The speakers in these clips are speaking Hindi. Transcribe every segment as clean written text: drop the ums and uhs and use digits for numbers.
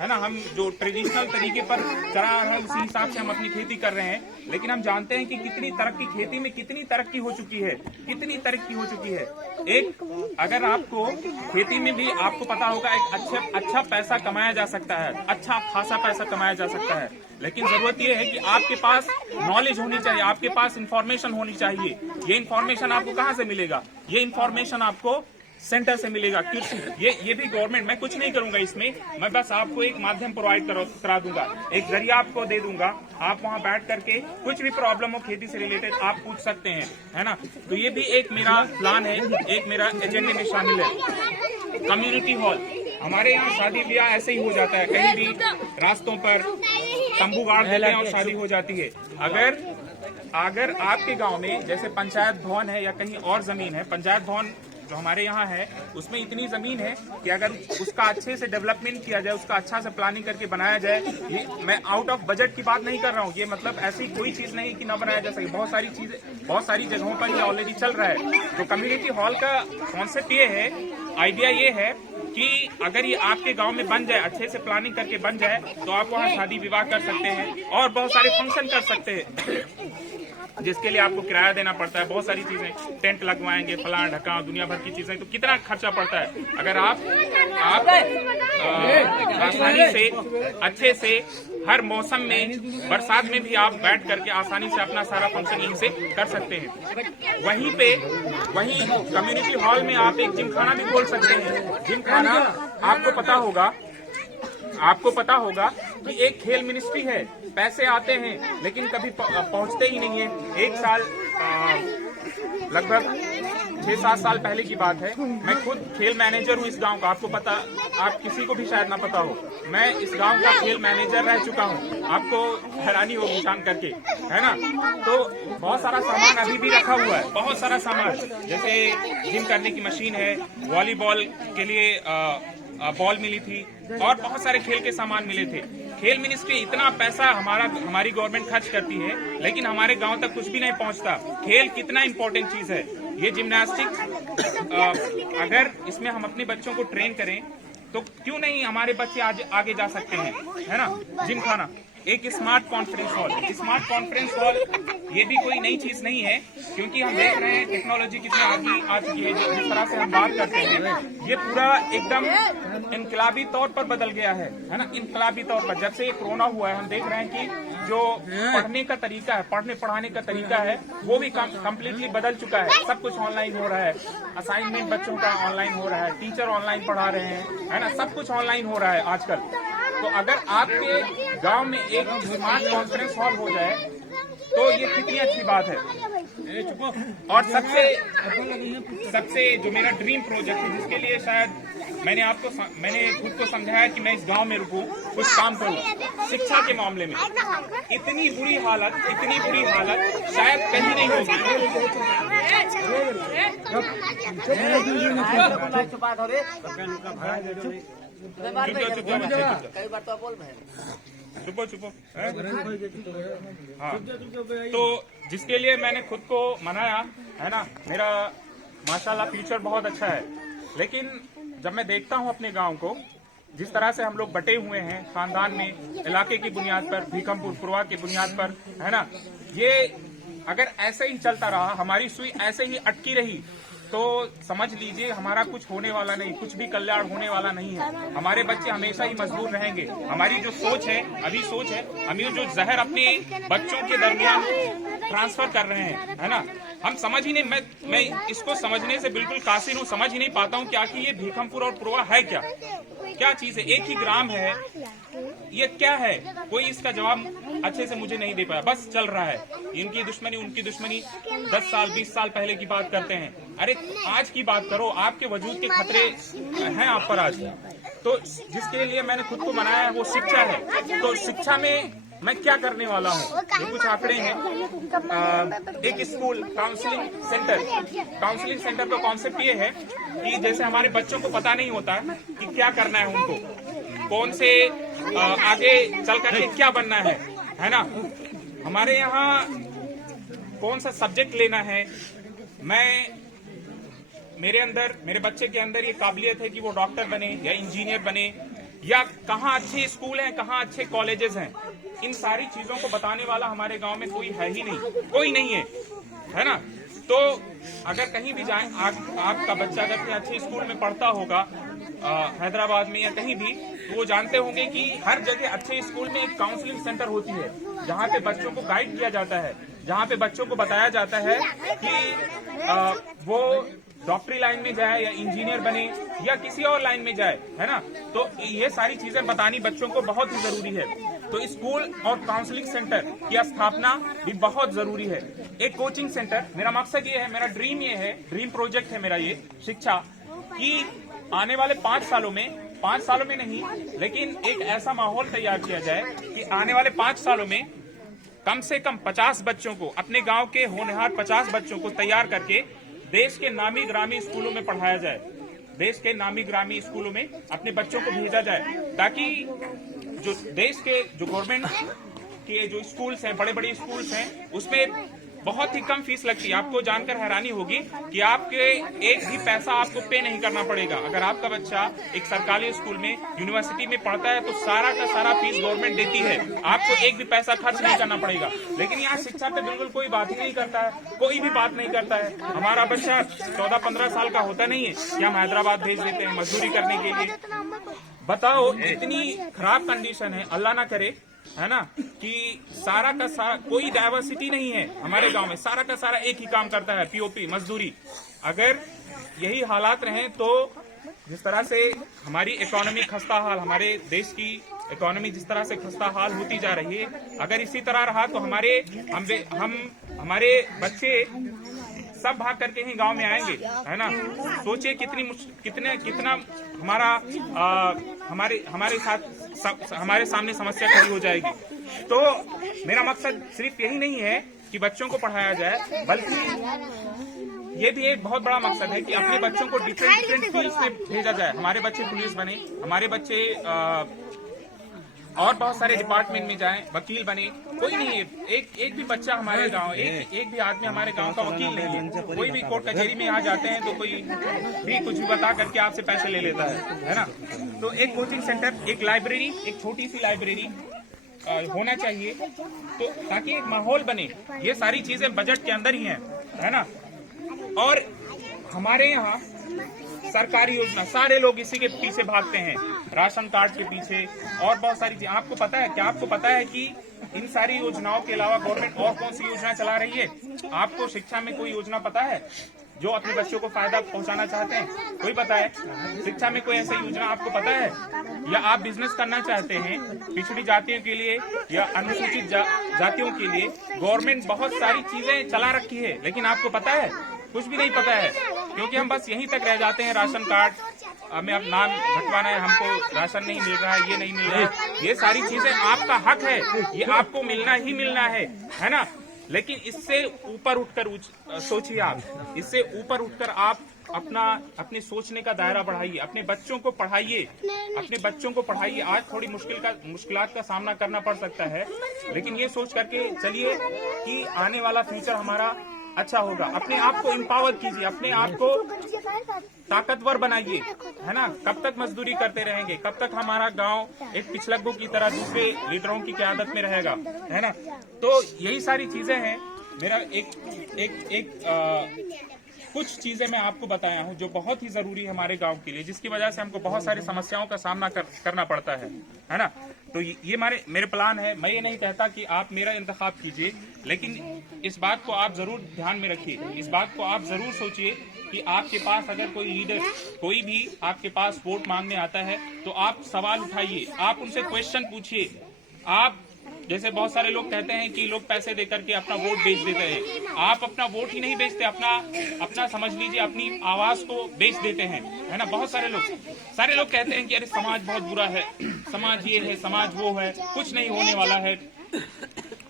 है ना, हम जो ट्रेडिशनल तरीके पर चला रहा है उसी हिसाब से हम अपनी खेती कर रहे हैं। लेकिन हम जानते हैं कि कितनी तरक्की, खेती में कितनी तरक्की हो चुकी है, कितनी तरक्की हो चुकी है। एक अगर आपको खेती में भी आपको पता होगा एक अच्छा पैसा कमाया जा सकता है, अच्छा खासा पैसा कमाया जा सकता है। लेकिन जरूरत यह है कि आपके पास नॉलेज होनी चाहिए, आपके पास इंफॉर्मेशन होनी चाहिए। ये इंफॉर्मेशन आपको कहाँ से मिलेगा? ये इंफॉर्मेशन आपको सेंटर से मिलेगा। ये भी गवर्नमेंट, मैं कुछ नहीं करूंगा इसमें, मैं बस आपको एक माध्यम प्रोवाइड करा दूंगा, एक जरिया आपको दे दूंगा। आप वहां बैठ करके कुछ भी प्रॉब्लम हो खेती से रिलेटेड आप पूछ सकते हैं, है ना। तो ये भी एक मेरा प्लान है, एक मेरा एजेंडे में शामिल है। कम्युनिटी हॉल, हमारे यहाँ शादी ब्याह ऐसे ही हो जाता है, कहीं भी रास्तों पर तंबू गाड़ देते हैं और शादी हो जाती है। अगर आपके गांव में जैसे पंचायत भवन है या कहीं और जमीन है, पंचायत भवन जो हमारे यहाँ है उसमें इतनी जमीन है कि अगर उसका अच्छे से डेवलपमेंट किया जाए, उसका अच्छा से प्लानिंग करके बनाया जाए, ये मैं आउट ऑफ बजट की बात नहीं कर रहा हूँ, ये मतलब ऐसी कोई चीज नहीं कि न बनाया जा सके। बहुत सारी जगहों पर ये ऑलरेडी चल रहा है। तो कम्युनिटी हॉल का कॉन्सेप्ट ये है, आइडिया ये है कि अगर ये आपके गांव में बन जाए, अच्छे से प्लानिंग करके बन जाए, तो आप वहाँ शादी विवाह कर सकते हैं और बहुत सारे फंक्शन कर सकते हैं, जिसके लिए आपको किराया देना पड़ता है। बहुत सारी चीजें, टेंट लगवाएंगे, फलां ढका, दुनिया भर की चीजें, तो कितना खर्चा पड़ता है। अगर आप आसानी से अच्छे से हर मौसम में, बरसात में भी आप बैठ करके आसानी से अपना सारा फंक्शन यहीं से कर सकते हैं। वहीं कम्युनिटी हॉल में आप एक जिमखाना भी खोल सकते हैं। जिमखाना आपको पता होगा कि एक खेल मिनिस्ट्री है, पैसे आते हैं लेकिन कभी पहुंचते ही नहीं है। एक साल लगभग 6-7 साल पहले की बात है, मैं खुद खेल मैनेजर हूँ इस गांव का। आपको पता, आप किसी को भी शायद ना पता हो, मैं इस गांव का खेल मैनेजर रह चुका हूँ। आपको हैरानी होगी जान करके, है ना। तो बहुत सारा सामान अभी भी रखा हुआ है, बहुत सारा सामान, जैसे जिम करने की मशीन है, वॉलीबॉल के लिए बॉल मिली थी और बहुत सारे खेल के सामान मिले थे। खेल मिनिस्ट्री इतना पैसा हमारी गवर्नमेंट खर्च करती है, लेकिन हमारे गांव तक कुछ भी नहीं पहुंचता। खेल कितना इंपॉर्टेंट चीज है। ये जिम्नास्टिक्स, अगर इसमें हम अपने बच्चों को ट्रेन करें तो क्यों नहीं हमारे बच्चे आगे जा सकते हैं, है ना। जिमखाना, एक smart conference hall. Smart conference hall ये भी कोई नई चीज नहीं है, क्योंकि हम देख रहे हैं टेक्नोलॉजी कितनी आगे आ चुकी है। जिस तरह से हम बात करते हैं, ये पूरा एकदम इनकलाबी तौर पर बदल गया है ना, इनकलाबी तौर पर। जब से ये कोरोना हुआ है, हम देख रहे हैं कि जो पढ़ने का तरीका है, पढ़ने पढ़ाने का तरीका है, वो भी कम्प्लीटली बदल चुका है। सब कुछ ऑनलाइन हो रहा है, असाइनमेंट बच्चों का ऑनलाइन हो रहा है, टीचर ऑनलाइन पढ़ा रहे हैं, है ना, सब कुछ ऑनलाइन हो रहा है आजकल। तो अगर आपके गांव में एक स्मार्ट कॉन्फ्रेंस हॉल हो जाए तो ये कितनी अच्छी बात है। और सबसे जो मेरा ड्रीम प्रोजेक्ट है, जिसके लिए शायद मैंने खुद को समझाया कि मैं इस गांव में रुकूं, कुछ काम करूं। शिक्षा के मामले में इतनी बुरी हालत शायद कहीं नहीं होगी। चुपो हाँ। तो जिसके लिए मैंने खुद को मनाया, है ना, मेरा माशाल्लाह फ्यूचर बहुत अच्छा है। लेकिन जब मैं देखता हूँ अपने गांव को, जिस तरह से हम लोग बटे हुए हैं खानदान में, इलाके की बुनियाद पर, भीकमपुर पुरवा की बुनियाद पर, है ना, ये अगर ऐसे ही चलता रहा, हमारी सुई ऐसे ही अटकी रही, तो समझ लीजिए हमारा कुछ होने वाला नहीं, कुछ भी कल्याण होने वाला नहीं है। हमारे बच्चे हमेशा ही मजबूर रहेंगे। हमारी जो सोच है, हम ये जो जहर अपने बच्चों के दरमियान ट्रांसफर कर रहे हैं, है ना, हम समझ ही नहीं, मैं इसको समझने से बिल्कुल कासिर हूँ, समझ ही नहीं पाता हूँ क्या कि ये भीकमपुर और पुरवा है क्या चीज है। एक ही ग्राम है, ये क्या है, कोई इसका जवाब अच्छे से मुझे नहीं दे पाया। बस चल रहा है, इनकी दुश्मनी उनकी दुश्मनी, 10 साल 20 साल पहले की बात करते हैं। अरे आज की बात करो, आपके वजूद के खतरे हैं आप पर आज। तो जिसके लिए मैंने खुद को बनाया है वो शिक्षा है। तो शिक्षा में मैं क्या करने वाला हूँ, ये कुछ आंकड़े हैं। एक स्कूल काउंसलिंग सेंटर का कॉन्सेप्ट ये है कि जैसे हमारे बच्चों को पता नहीं होता कि क्या करना है उनको, कौन से आगे चल करके क्या बनना है ना, हमारे यहाँ कौन सा सब्जेक्ट लेना है। मेरे बच्चे के अंदर ये काबिलियत है कि वो डॉक्टर बने या इंजीनियर बने या कहाँ अच्छे स्कूल हैं, कहाँ अच्छे कॉलेजेस हैं, इन सारी चीजों को बताने वाला हमारे गांव में कोई है ही नहीं, कोई नहीं है ना। तो अगर कहीं भी जाएं, आपका बच्चा अगर कहीं अच्छे स्कूल में पढ़ता होगा हैदराबाद में या कहीं भी, तो वो जानते होंगे कि हर जगह अच्छे स्कूल में एक काउंसलिंग सेंटर होती है, जहाँ पे बच्चों को गाइड किया जाता है, जहाँ पे बच्चों को बताया जाता है कि वो डॉक्टरी लाइन में जाए या इंजीनियर बने या किसी और लाइन में जाए, है ना। तो ये सारी चीजें बतानी बच्चों को बहुत ही जरूरी है। तो स्कूल और काउंसलिंग सेंटर की स्थापना भी बहुत जरूरी है। एक कोचिंग सेंटर, मेरा मकसद ये है, मेरा ड्रीम ये है, ड्रीम प्रोजेक्ट है मेरा ये शिक्षा, कि आने वाले 5 सालों में नहीं, लेकिन एक ऐसा माहौल तैयार किया जाए कि आने वाले 5 सालों में कम से कम 50 बच्चों को, अपने गांव के होनहार 50 बच्चों को तैयार करके देश के नामी ग्रामी स्कूलों में पढ़ाया जाए, देश के नामी ग्रामी स्कूलों में अपने बच्चों को भेजा जाए, ताकि जो देश के जो गवर्नमेंट के जो स्कूल्स हैं, बड़े बड़े स्कूल्स हैं, उसमें बहुत ही कम फीस लगती है। आपको जानकर हैरानी होगी कि आपके एक भी पैसा आपको पे नहीं करना पड़ेगा। अगर आपका बच्चा एक सरकारी स्कूल में, यूनिवर्सिटी में पढ़ता है, तो सारा का सारा फीस गवर्नमेंट देती है, आपको एक भी पैसा खर्च नहीं करना पड़ेगा। लेकिन यहाँ शिक्षा पे बिल्कुल कोई बात ही नहीं करता है, कोई भी बात नहीं करता है। हमारा बच्चा 14-15 साल का होता नहीं है कि हम हैदराबाद भेज देते हैं मजदूरी करने के लिए। बताओ, इतनी खराब कंडीशन है, अल्लाह ना करे, है ना, कि सारा का सारा कोई डाइवर्सिटी नहीं है हमारे गांव में, सारा का सारा एक ही काम करता है, पीओपी, मजदूरी। अगर यही हालात रहें तो जिस तरह से हमारी इकोनॉमी खस्ता हाल, हमारे देश की इकोनॉमी जिस तरह से खस्ता हाल होती जा रही है, अगर इसी तरह रहा तो हमारे बच्चे सब भाग करके ही गांव में आएंगे, है ना। सोचिए कितना हमारे सामने समस्या खड़ी हो जाएगी। तो मेरा मकसद सिर्फ यही नहीं है कि बच्चों को पढ़ाया जाए, बल्कि ये भी एक बहुत बड़ा मकसद है कि अपने बच्चों को डिफरेंट फील्ड्स में भेजा जाए। हमारे बच्चे पुलिस बने, हमारे बच्चे और बहुत सारे डिपार्टमेंट में जाएं, वकील बने। कोई नहीं है, एक भी बच्चा हमारे गांव, एक भी आदमी हमारे गांव का वकील नहीं है। कोई भी कोर्ट कचहरी में यहाँ जाते हैं तो कोई भी कुछ भी बता करके आपसे पैसे ले लेता है ना। तो एक कोचिंग सेंटर, एक लाइब्रेरी, एक छोटी सी लाइब्रेरी होना चाहिए, तो ताकि एक माहौल बने। ये सारी चीजें बजट के अंदर ही है ना। और हमारे यहाँ सरकारी योजना, सारे लोग इसी के पीछे भागते हैं, राशन कार्ड के पीछे और बहुत सारी चीजें। आपको पता है क्या? आपको पता है कि इन सारी योजनाओं के अलावा गवर्नमेंट और कौन सी योजना चला रही है? आपको शिक्षा में कोई योजना पता है जो अपने बच्चों को फायदा पहुंचाना चाहते हैं? कोई पता है? शिक्षा में कोई ऐसी योजना आपको पता है? या आप बिजनेस करना चाहते हैं पिछड़ी जातियों के लिए या अनुसूचित जातियों के लिए, गवर्नमेंट बहुत सारी चीजें चला रखी है, लेकिन आपको पता है? कुछ भी नहीं पता है, क्योंकि हम बस यहीं तक रह जाते हैं। राशन कार्ड हमें अब नाम घटवाना है, हमको राशन नहीं मिल रहा है, ये नहीं मिल रहा है। ये सारी चीजें आपका हक है, ये आपको मिलना ही मिलना है ना। लेकिन इससे ऊपर उठकर सोचिए आप, इससे ऊपर उठकर आप अपने सोचने का दायरा बढ़ाइए, अपने बच्चों को पढ़ाइए। आज थोड़ी मुश्किलात का सामना करना पड़ सकता है, लेकिन ये सोच करके चलिए कि आने वाला फ्यूचर हमारा अच्छा होगा। अपने आप को एम्पावर कीजिए, अपने आप को ताकतवर बनाइए, है ना। कब तक मजदूरी करते रहेंगे? कब तक हमारा गांव एक पिछलग्गों की तरह दूसरे लीडरों की क़यादत में रहेगा, है ना। तो यही सारी चीजें हैं। मेरा कुछ चीजें मैं आपको बताया हूं जो बहुत ही जरूरी है हमारे गांव के लिए, जिसकी वजह से हमको बहुत सारी समस्याओं का सामना करना पड़ता है ना। तो ये मेरे प्लान है। मैं ये नहीं कहता कि आप मेरा इंतखाब कीजिए, लेकिन इस बात को आप जरूर ध्यान में रखिए, इस बात को आप जरूर सोचिए कि आपके पास अगर कोई लीडर, कोई भी आपके पास वोट मांगने आता है, तो आप सवाल उठाइए, आप उनसे क्वेश्चन पूछिए। आप जैसे बहुत सारे लोग कहते हैं कि लोग पैसे देकर के अपना वोट बेच देते हैं, आप अपना वोट ही नहीं बेचते, अपना समझ लीजिए अपनी आवाज को बेच देते हैं, है ना। बहुत सारे लोग कहते हैं कि अरे समाज बहुत बुरा है, समाज ये है, समाज वो है, कुछ नहीं होने वाला है।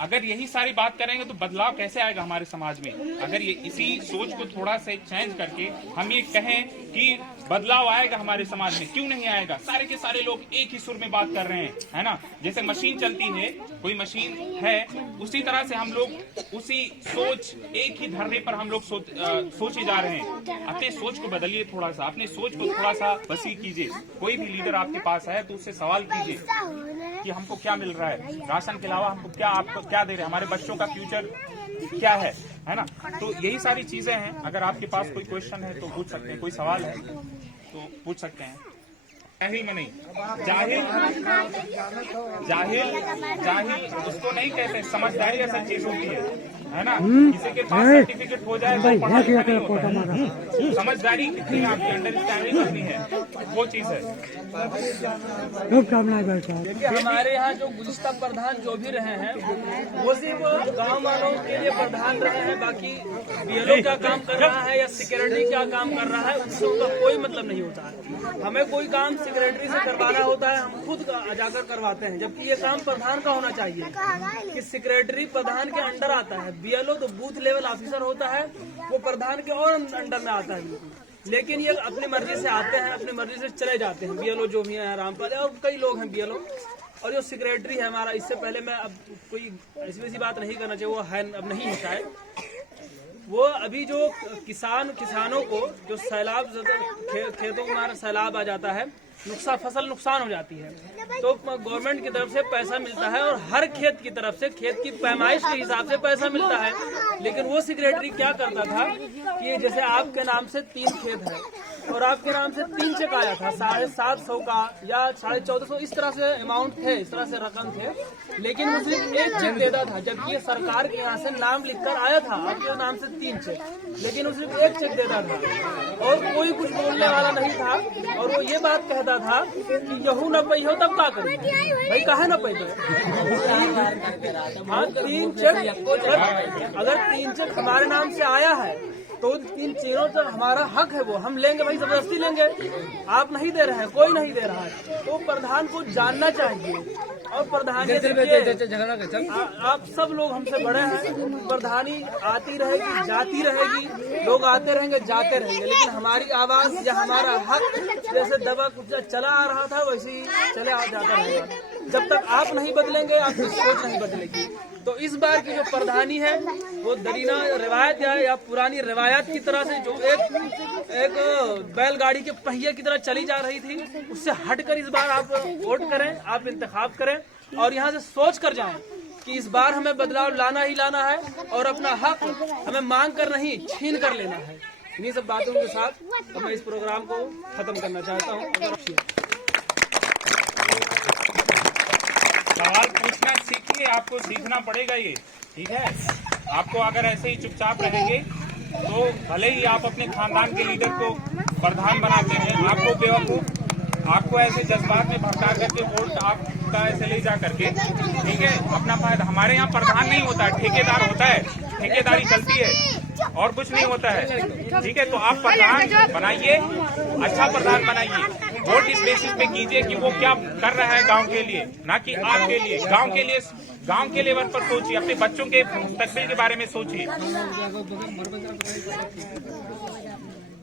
अगर यही सारी बात करेंगे तो बदलाव कैसे आएगा हमारे समाज में? अगर ये इसी सोच को थोड़ा सा चेंज करके हम ये कहें कि बदलाव आएगा हमारे समाज में, क्यों नहीं आएगा? सारे के सारे लोग एक ही सुर में बात कर रहे हैं, है ना। जैसे मशीन चलती है, कोई मशीन है, उसी तरह से हम लोग उसी सोच, एक ही धरने पर हम लोग सोचे जा रहे हैं। अपने सोच को बदलिए थोड़ा सा, अपने सोच को थोड़ा सा वसी कीजिए। कोई भी लीडर आपके पास है तो उससे सवाल कीजिए कि हमको क्या मिल रहा है, राशन के अलावा हमको क्या, आपको क्या दे रहे हैं, हमारे बच्चों का फ्यूचर क्या है ना। तो यही सारी चीजें हैं। अगर आपके पास कोई क्वेश्चन है तो पूछ सकते हैं, कोई सवाल है तो पूछ सकते हैं। जाहिल में नहीं, जाहिल उसको नहीं कहते, समझदारी असल चीज होती है ना। किसी के पास सर्टिफिकेट हो जाए तो पढ़ा लिखा नहीं होता है। समझदारी कितनी है आपकी, अंडरस्टैंडिंग कितनी है, वो चीज है। हमारे यहाँ जो गुज़िश्ता प्रधान जो भी रहे हैं वो सिर्फ गांव वालों के लिए प्रधान रहे हैं, बाकी बीएलओ क्या काम कर रहा है या सिक्योरिटी क्या काम कर रहा है उससे उनका कोई मतलब नहीं होता है। हमें कोई काम सेक्रेटरी से करवाना होता है, हम खुद जाकर करवाते हैं, जबकि ये काम प्रधान का होना चाहिए कि सेक्रेटरी प्रधान के अंडर आता है। बीएलओ तो बूथ लेवल ऑफिसर होता है, वो प्रधान के और अंडर में आता है। लेकिन ये अपनी मर्जी से आते हैं, अपनी मर्जी से चले जाते हैं। बीएलओ जो भी है रामपाल और कई लोग हैं बीएलओ, और जो सेक्रेटरी है हमारा, इससे पहले मैं अब कोई ऐसी वैसी बात नहीं करना चाहिए, वो है अब नहीं है शायद। वो अभी जो किसानों को जो सैलाब खेतों को हमारा सैलाब आ जाता है, फसल नुकसान हो जाती है, तो गवर्नमेंट की तरफ से पैसा मिलता है और हर खेत की तरफ से खेत की पैमाइश के हिसाब से पैसा मिलता है। लेकिन वो सेक्रेटरी क्या करता था कि जैसे आपके नाम से 3 खेत है और आपके नाम से 3 चेक आया था 750 का या 1450, इस तरह से अमाउंट थे, इस तरह से रकम थे, लेकिन वो सिर्फ 1 चेक देता था, जबकि ये सरकार के यहाँ से नाम लिखकर आया था आपके नाम से 3 चेक, लेकिन वो सिर्फ 1 चेक देता था और कोई कुछ बोलने वाला नहीं था। और वो ये बात कहता था कि यहू न पई हो तब का करें भाई, काहे न पई? हाँ, 3 चेक, अगर 3 चेक हमारे नाम से आया है तो इन चीजों तक हमारा हक है, वो हम लेंगे भाई, जबरदस्ती लेंगे। आप नहीं दे रहे हैं, कोई नहीं दे रहा है, तो प्रधान को जानना चाहिए। और प्रधानी आप सब लोग हमसे बड़े हैं, प्रधानी आती रहेगी जाती रहेगी, लोग आते रहेंगे जाते रहेंगे, लेकिन हमारी आवाज या हमारा हक जैसे दबा कुछ चला आ रहा था वैसे ही चले आ जाता रहेगा। जब तक आप नहीं बदलेंगे आपकी सोच नहीं बदलेगी। तो इस बार की जो प्रधानी है वो दरीना रिवायत है या पुरानी रिवायत की तरह से जो एक बैलगाड़ी के पहिए की तरह चली जा रही थी, उससे हटकर इस बार आप वोट करें, आप इंतखाब करें और यहाँ से सोच कर जाएं कि इस बार हमें बदलाव लाना ही लाना है और अपना हक हमें मांग कर नहीं छीन कर लेना है। इन्हीं सब बातों के साथ मैं इस प्रोग्राम को खत्म करना चाहता हूँ। सवाल पूछना सीखिए, आपको सीखना पड़ेगा ये, ठीक है। आपको अगर ऐसे ही चुपचाप रहेंगे तो भले ही आप अपने खानदान के लीडर को प्रधान बनाते हैं, आपको बेवकूफ, आपको ऐसे जज्बात में भड़का करके वोट आपका ऐसे ले जा करके, ठीक है, अपना फायदा। हमारे यहाँ प्रधान नहीं होता है, ठेकेदार होता है, ठेकेदारी चलती है और कुछ नहीं होता है, ठीक है। तो आप प्रधान बनाइए, अच्छा प्रधान बनाइए, वोट इस बेसिस पे कीजिए कि वो क्या कर रहा है गांव के लिए, ना कि आपके लिए। गांव के लेवल पर सोचिए, अपने बच्चों के मुस्तकबिल के बारे में सोचिए।